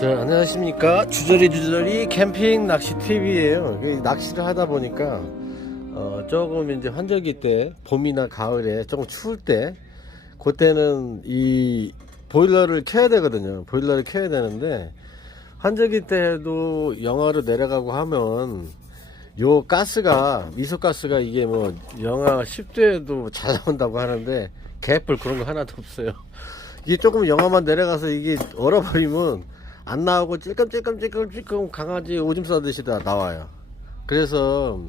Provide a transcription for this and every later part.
자, 안녕하십니까. 주저리 캠핑 낚시 TV예요. 낚시를 하다 보니까 조금 이제 환절기 때, 봄이나 가을에 조금 추울 때, 그때는 이 보일러를 켜야 되거든요. 보일러를 켜야 되는데, 환절기 때도 영하로 내려가고 하면 요 가스가, 미소가스가 이게 뭐 영하 10도에도 잘 나온다고 하는데 개뿔 그런 거 하나도 없어요. 이게 조금 영하만 내려가서 이게 얼어버리면 안 나오고 찔끔찔끔 강아지 오줌 싸듯이 다 나와요. 그래서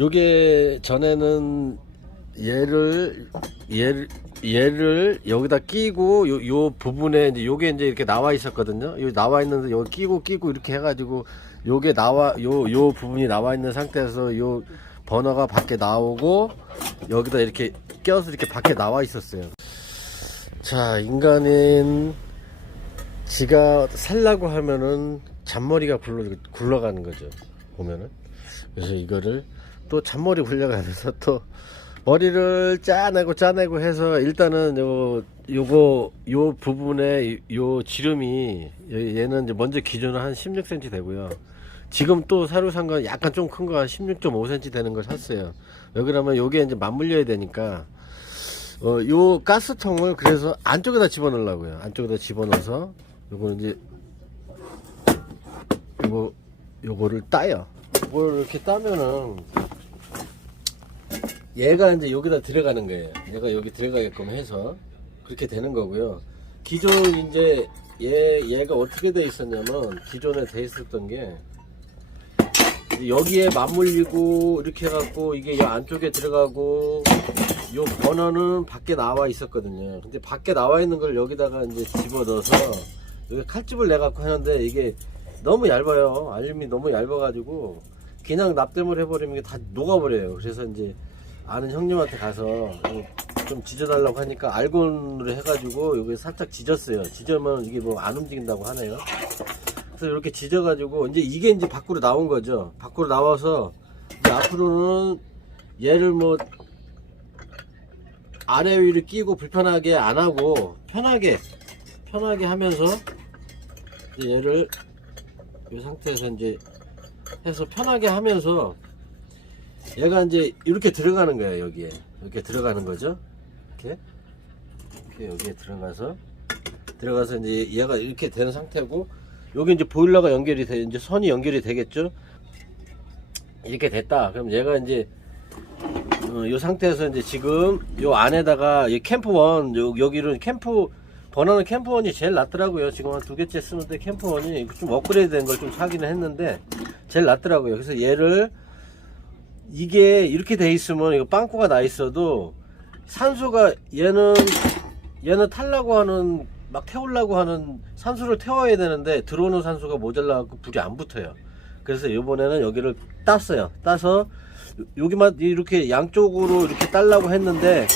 요게 전에는 얘를 여기다 끼고 요 부분에 이제 요게 이제 이렇게 나와 있었거든요. 요 나와 있는데 요 끼고 이렇게 해가지고 요게 요 부분이 나와 있는 상태에서 요 버너가 밖에 나오고 여기다 이렇게 껴서 이렇게 밖에 나와 있었어요. 자, 인간은 지가 살라고 하면은 잔머리가 굴러가는 거죠, 보면은. 그래서 이거를 또 잔머리 굴려가면서 또 머리를 짜내고 해서 일단은 요 부분에 요 지름이 얘는 이제 먼저 기준은 한 16cm 되고요. 지금 또 새로 산 건 약간 좀 큰 거 한 16.5cm 되는 걸 샀어요. 왜 그러면 요게 이제 맞물려야 되니까 요 가스통을 그래서 안쪽에다 집어넣으려고요. 안쪽에다 집어넣어서 요거는 이제 요거를 따요. 요거를 이렇게 따면은 얘가 이제 여기다 들어가는 거예요. 얘가 여기 들어가게끔 해서 그렇게 되는 거고요. 기존 이제 얘가 어떻게 돼 있었냐면 기존에 돼 있었던 게 여기에 맞물리고 이렇게 해갖고 이게 이 안쪽에 들어가고 요 버너는 밖에 나와 있었거든요. 근데 밖에 나와 있는 걸 여기다가 이제 집어 넣어서 여기 칼집을 내갖고 하는데 이게 너무 얇아요. 알루미늄이 너무 얇아가지고 그냥 납땜을 해버리면 이게 다 녹아버려요. 그래서 이제 아는 형님한테 가서 좀 지져달라고 하니까 알곤으로 해가지고 여기 살짝 지졌어요. 지져면 이게 뭐 안 움직인다고 하네요. 그래서 이렇게 지져가지고 이게 이제 밖으로 나온 거죠. 밖으로 나와서 이제 앞으로는 얘를 뭐 아래 위를 끼고 불편하게 안 하고 편하게 하면서 이제 얘를 이 상태에서 이제 해서 편하게 하면서 얘가 이제 이렇게 들어가는 거예요. 여기에 이렇게 들어가는 거죠. 이렇게 여기에 들어가서 이제 얘가 이렇게 된 상태고 여기 이제 보일러가 연결이 돼 이제 선이 연결이 되겠죠. 이렇게 됐다. 그럼 얘가 이제 이 상태에서 이제 지금 요 안에다가 이 캠프원 여기는 번호는 캠프원이 제일 낫더라고요. 지금 한 2개째 쓰는데 캠프원이 좀 업그레이드 된 걸 좀 사기는 했는데 제일 낫더라고요. 그래서 얘를 이게 이렇게 돼 있으면 이거 빵꾸가 나 있어도 산소가 얘는 타려고 하는 막 태우려고 하는 산소를 태워야 되는데 들어오는 산소가 모자라고 불이 안 붙어요. 그래서 이번에는 여기를 땄어요. 따서 여기만 이렇게 양쪽으로 이렇게 딸라고 했는데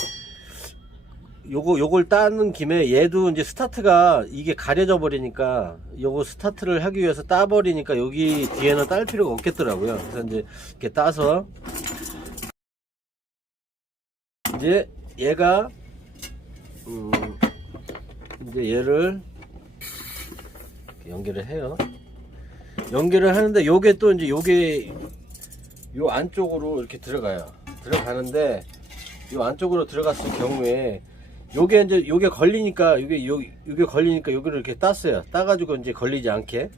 요걸 따는 김에 얘도 이제 스타트가 이게 가려져 버리니까 요거 스타트를 하기 위해서 따 버리니까 여기 뒤에는 딸 필요가 없겠더라고요. 그래서 이제 이렇게 따서 이제 얘가 이제 얘를 연결을 해요. 연결을 하는데 요게 또 이제 요게 요 안쪽으로 이렇게 들어가는데 요 안쪽으로 들어갔을 경우에 요게 걸리니까 요게 걸리니까 여기를 이렇게 땄어요. 따가지고 이제 걸리지 않게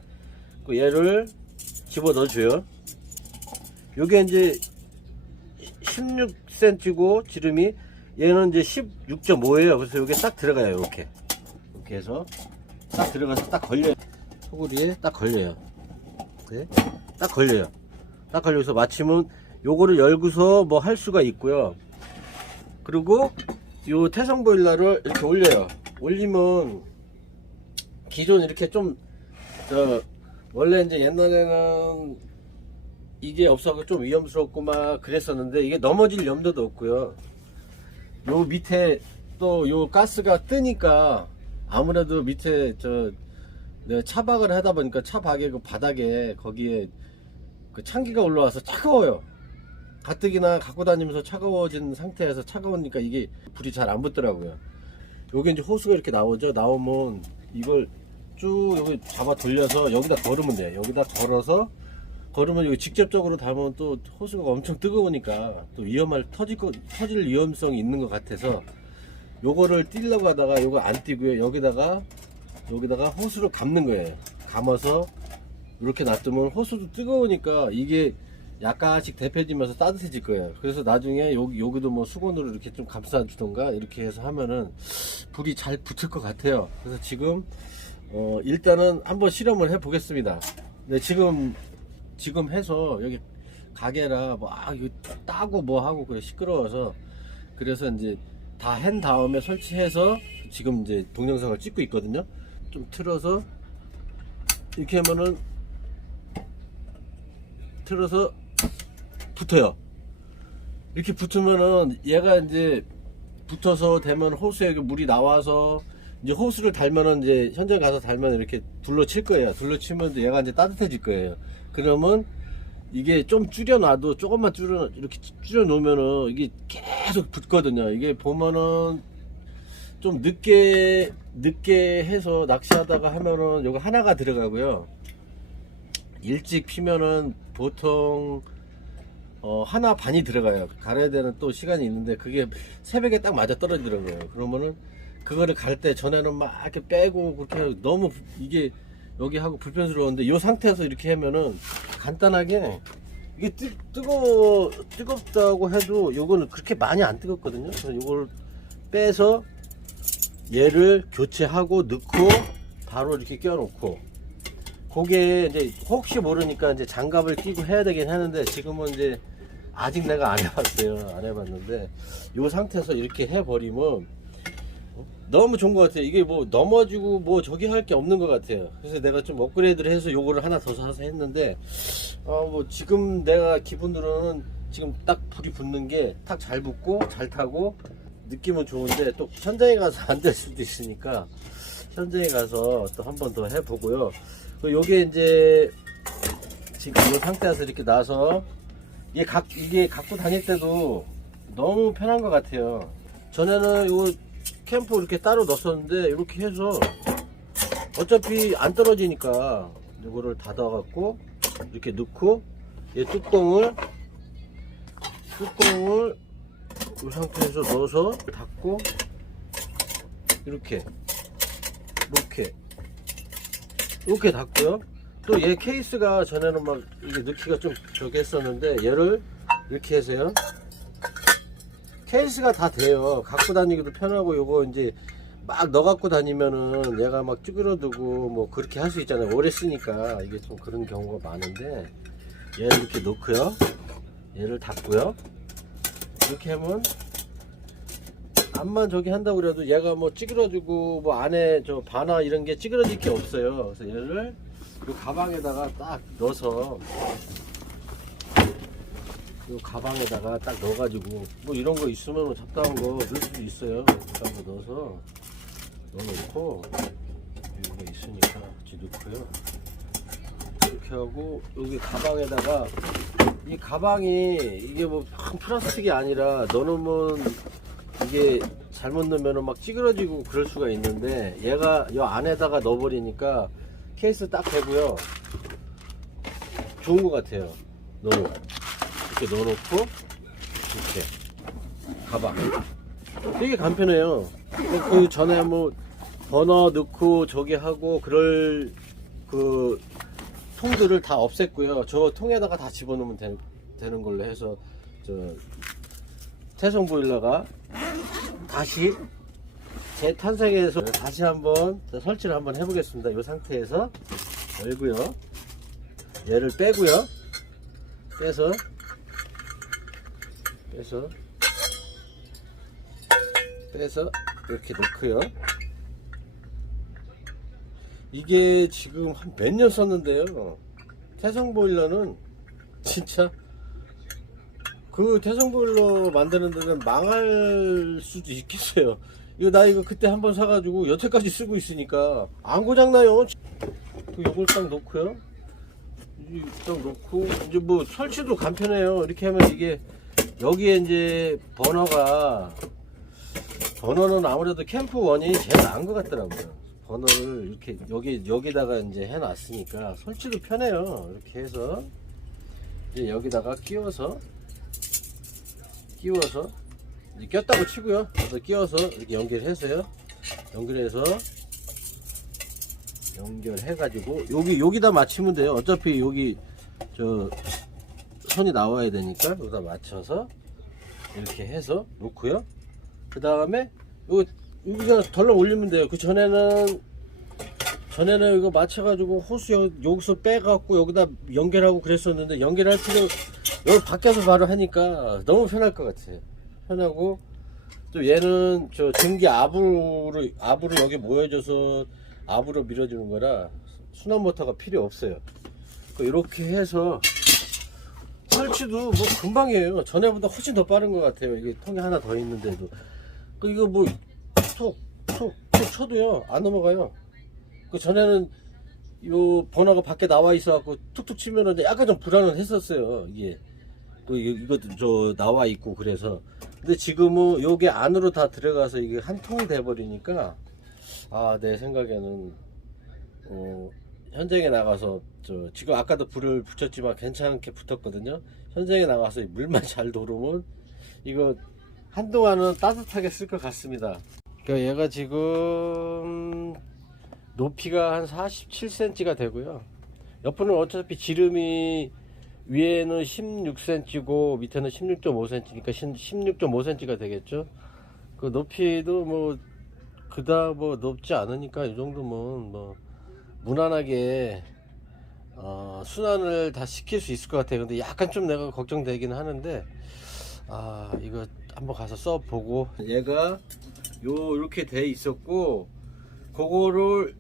얘를 집어 넣어줘요. 요게 이제 16cm고 지름이 얘는 이제 16.5예요. 그래서 요게 딱 들어가요. 이렇게 해서 딱 들어가서 딱 걸려요. 소구리에 딱 걸려요. 네? 딱 걸려요. 딱 걸려서 마침은 요거를 열고서 뭐 할 수가 있고요. 그리고 요 태성 보일러를 이렇게 올려요. 올리면 기존 이렇게 좀 원래 이제 옛날에는 이게 없어서 좀 위험스럽고 막 그랬었는데 이게 넘어질 염려도 없고요. 요 밑에 또 요 가스가 뜨니까 아무래도 밑에 내가 차박을 하다 보니까 차박의 그 바닥에 거기에 그 찬기가 올라와서 차가워요. 가뜩이나 갖고 다니면서 차가워진 상태에서 차가우니까 이게 불이 잘 안 붙더라고요. 여기 이제 호수가 이렇게 나오죠. 나오면 이걸 쭉 여기 잡아 돌려서 여기다 걸으면 돼요. 여기다 걸으면 여기 직접적으로 닿으면 또 호수가 엄청 뜨거우니까 또 터질 위험성이 있는 것 같아서 요거를 띄려고 하다가 요거 안 띄고요. 여기다가 호수를 감는 거예요. 감아서 이렇게 놔두면 호수도 뜨거우니까 이게 약간씩 데펴지면서 따뜻해질 거예요. 그래서 나중에 여기도 뭐 수건으로 이렇게 좀 감싸주던가 이렇게 해서 하면은 불이 잘 붙을 것 같아요. 그래서 지금 일단은 한번 실험을 해 보겠습니다. 네, 지금 해서 여기 가게라 뭐 이거 따고 뭐 하고 그래 시끄러워서 그래서 이제 다 한 다음에 설치해서 지금 이제 동영상을 찍고 있거든요. 좀 틀어서 이렇게 하면은 틀어서 붙어요. 이렇게 붙으면은 얘가 이제 붙어서 되면 호수에 물이 나와서 이제 호수를 달면은 이제 현장 가서 달면 이렇게 둘러칠 거예요. 둘러치면 얘가 이제 따뜻해질 거예요. 그러면 이게 좀 줄여놔도 조금만 이렇게 줄여 놓으면은 이게 계속 붙거든요. 이게 보면은 좀 늦게 해서 낚시하다가 하면은 요거 하나가 들어가고요. 일찍 피면은 보통 하나 반이 들어가요. 갈아야 되는 또 시간이 있는데 그게 새벽에 딱 맞아 떨어지더라고요. 그러면은 그거를 갈 때 전에는 막 이렇게 빼고 그렇게 너무 이게 여기 하고 불편스러운데 이 상태에서 이렇게 하면은 간단하게 이게 뜨겁다고 해도 요거는 그렇게 많이 안 뜨겁거든요. 그래서 요걸 빼서 얘를 교체하고 넣고 바로 이렇게 껴놓고 그게 이제 혹시 모르니까 이제 장갑을 끼고 해야 되긴 하는데 지금은 이제 아직 내가 안 해봤어요. 안 해봤는데 이 상태에서 이렇게 해버리면 너무 좋은 것 같아요. 이게 뭐 넘어지고 뭐 저기 할 게 없는 것 같아요. 그래서 내가 좀 업그레이드를 해서 요거를 하나 더 사서 했는데 뭐 지금 내가 기분으로는 지금 딱 불이 붙는 게 탁 잘 붙고 잘 타고 느낌은 좋은데 또 현장에 가서 안 될 수도 있으니까 현장에 가서 또 한 번 더 해보고요. 요게 이제 지금 이 상태에서 이렇게 놔서 이게 갖고 다닐 때도 너무 편한 것 같아요. 전에는 요 캠프 이렇게 따로 넣었었는데 이렇게 해서 어차피 안 떨어지니까 이거를 닫아 갖고 이렇게 넣고 얘 뚜껑을 이 상태에서 넣어서 닫고 이렇게 닫고요. 또 얘 케이스가 전에는 막 이게 넣기가 좀 저기 했었는데 얘를 이렇게 해서요. 케이스가 다 돼요. 갖고 다니기도 편하고 요거 이제 막 넣어 갖고 다니면은 얘가 막 쭈그러들고 뭐 그렇게 할 수 있잖아요. 오래 쓰니까 이게 좀 그런 경우가 많은데 얘를 이렇게 놓고요. 얘를 닫고요. 이렇게 하면 암만 저기 한다고 그래도 얘가 뭐 찌그러지고 뭐 안에 저 바나 이런 게 찌그러질 게 없어요. 그래서 얘를 이 가방에다가 딱 넣어서 이 가방에다가 딱 넣어가지고 뭐 이런 거 있으면 잡다한 거 넣을 수도 있어요. 잡다한 거 넣어놓고 이거 있으니까 같이 넣고요. 이렇게 하고 여기 가방에다가 이 가방이 이게 뭐 플라스틱이 아니라 넣어놓으면 이게 잘못 넣으면 막 찌그러지고 그럴 수가 있는데 얘가 이 안에다가 넣어버리니까 케이스 딱 되고요. 좋은 것 같아요. 이렇게 넣어놓고 이렇게 가방 되게 간편해요. 그 전에 뭐 버너 넣고 저기 하고 그럴 그 통들을 다 없앴고요. 저 통에다가 다 집어넣으면 되는 걸로 해서 저 태성 보일러가 다시 재탄생해서 다시 한번 설치를 한번 해보겠습니다. 이 상태에서 열고요. 얘를 빼고요. 빼서 이렇게 넣고요. 이게 지금 한 몇 년 썼는데요. 태성 보일러는 진짜 그 태성 보일러 만드는 데는 망할 수도 있겠어요. 나 이거 그때 한번 사가지고 여태까지 쓰고 있으니까 안 고장나요. 요걸 딱 놓고요. 딱 놓고 이제 뭐 설치도 간편해요. 이렇게 하면 이게 여기에 이제 버너는 아무래도 캠프 원이 제일 나은 것 같더라고요. 버너를 이렇게 여기다가 이제 해놨으니까 설치도 편해요. 이렇게 해서 이제 여기다가 끼워서 이제 꼈다고 치고요. 그래서 끼워서 이렇게 연결해서요. 연결해가지고 여기다 맞추면 돼요. 어차피 여기 저 선이 나와야 되니까 여기다 맞춰서 이렇게 해서 놓고요. 그 다음에 여기가 덜렁 올리면 돼요. 그 전에는 이거 맞춰가지고 호수 여기서 빼갖고 여기다 연결하고 그랬었는데, 연결할 필요 여기 밖에서 바로 하니까 너무 편할 것 같아요. 편하고 또 얘는 저 전기 압으로 여기 모여져서 압으로 밀어주는 거라 순환 모터가 필요 없어요. 이렇게 해서 설치도 뭐 금방이에요. 전에보다 훨씬 더 빠른 것 같아요. 이게 통이 하나 더 있는데도 이거 뭐 톡 쳐도요 안 넘어가요. 그 전에는 요 번호가 밖에 나와 있어갖고 툭툭 치면은 약간 좀 불안은 했었어요. 이게 이것도 저 나와 있고 그래서. 근데 지금은 요게 안으로 다 들어가서 이게 한 통이 돼 버리니까 내 생각에는 현장에 나가서 지금 아까도 불을 붙였지만 괜찮게 붙었거든요. 현장에 나가서 물만 잘 들어오면 이거 한동안은 따뜻하게 쓸 것 같습니다. 그러니까 얘가 지금 높이가 한 47cm가 되고요. 옆으로는 어차피 지름이 위에는 16cm고 밑에는 16.5cm니까 16.5cm가 되겠죠. 그 높이도 뭐 그다음 뭐 높지 않으니까 이 정도면 뭐 무난하게 순환을 다 시킬 수 있을 것 같아요. 근데 약간 좀 내가 걱정되긴 하는데 이거 한번 가서 써보고. 얘가 이렇게 돼 있었고 그거를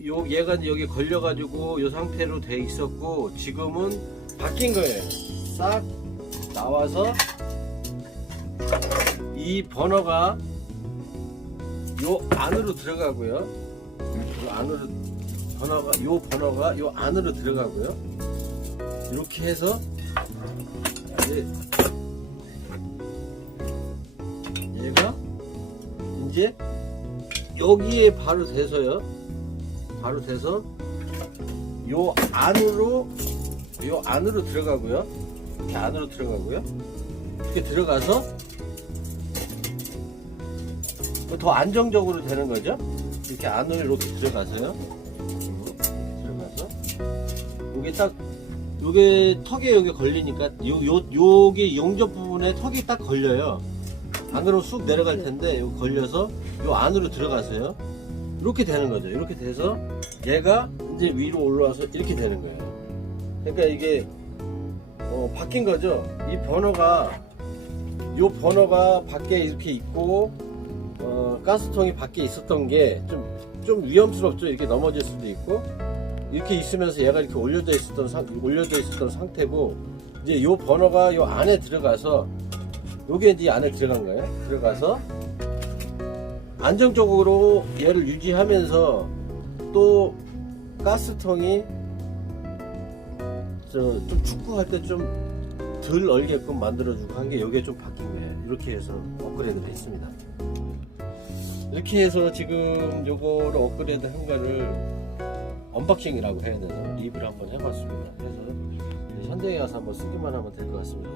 얘가 여기 걸려 가지고 이 상태로 돼 있었고 지금은 바뀐 거예요. 싹 나와서 이 버너가 요 안으로 들어가고요. 요 버너가 요 안으로 들어가고요. 이렇게 해서 얘가 이제 여기에 바로 돼서 요 안으로 들어가고요. 이렇게 안으로 들어가고요. 이렇게 들어가서 더 안정적으로 되는 거죠. 이렇게 안으로 이렇게 들어가서요. 요게 턱에 여기 걸리니까 요게 용접 부분에 턱이 딱 걸려요. 안 그러면 쑥 내려갈 텐데 요 걸려서 요 안으로 들어가서요. 이렇게 되는 거죠. 이렇게 돼서 얘가 이제 위로 올라와서 이렇게 되는 거예요. 그러니까 이게 바뀐 거죠. 요 버너가 밖에 이렇게 있고 가스통이 밖에 있었던 게 좀 위험스럽죠. 이렇게 넘어질 수도 있고 이렇게 있으면서 얘가 이렇게 올려져 있었던 상태고, 이제 요 버너가 요 안에 들어가서 요게 이제 안에 들어간 거예요. 들어가서 안정적으로 얘를 유지하면서 또 가스통이 좀 축구할 때 좀 덜 얼게끔 만들어주고 한 게 요게 좀 바뀐 거예요. 이렇게 해서 업그레이드를 했습니다. 이렇게 해서 지금 요거를 업그레이드 한 거를 언박싱이라고 해야 되나 리뷰를 한번 해봤습니다. 그래서 현장에 가서 한번 쓰기만 하면 될 것 같습니다.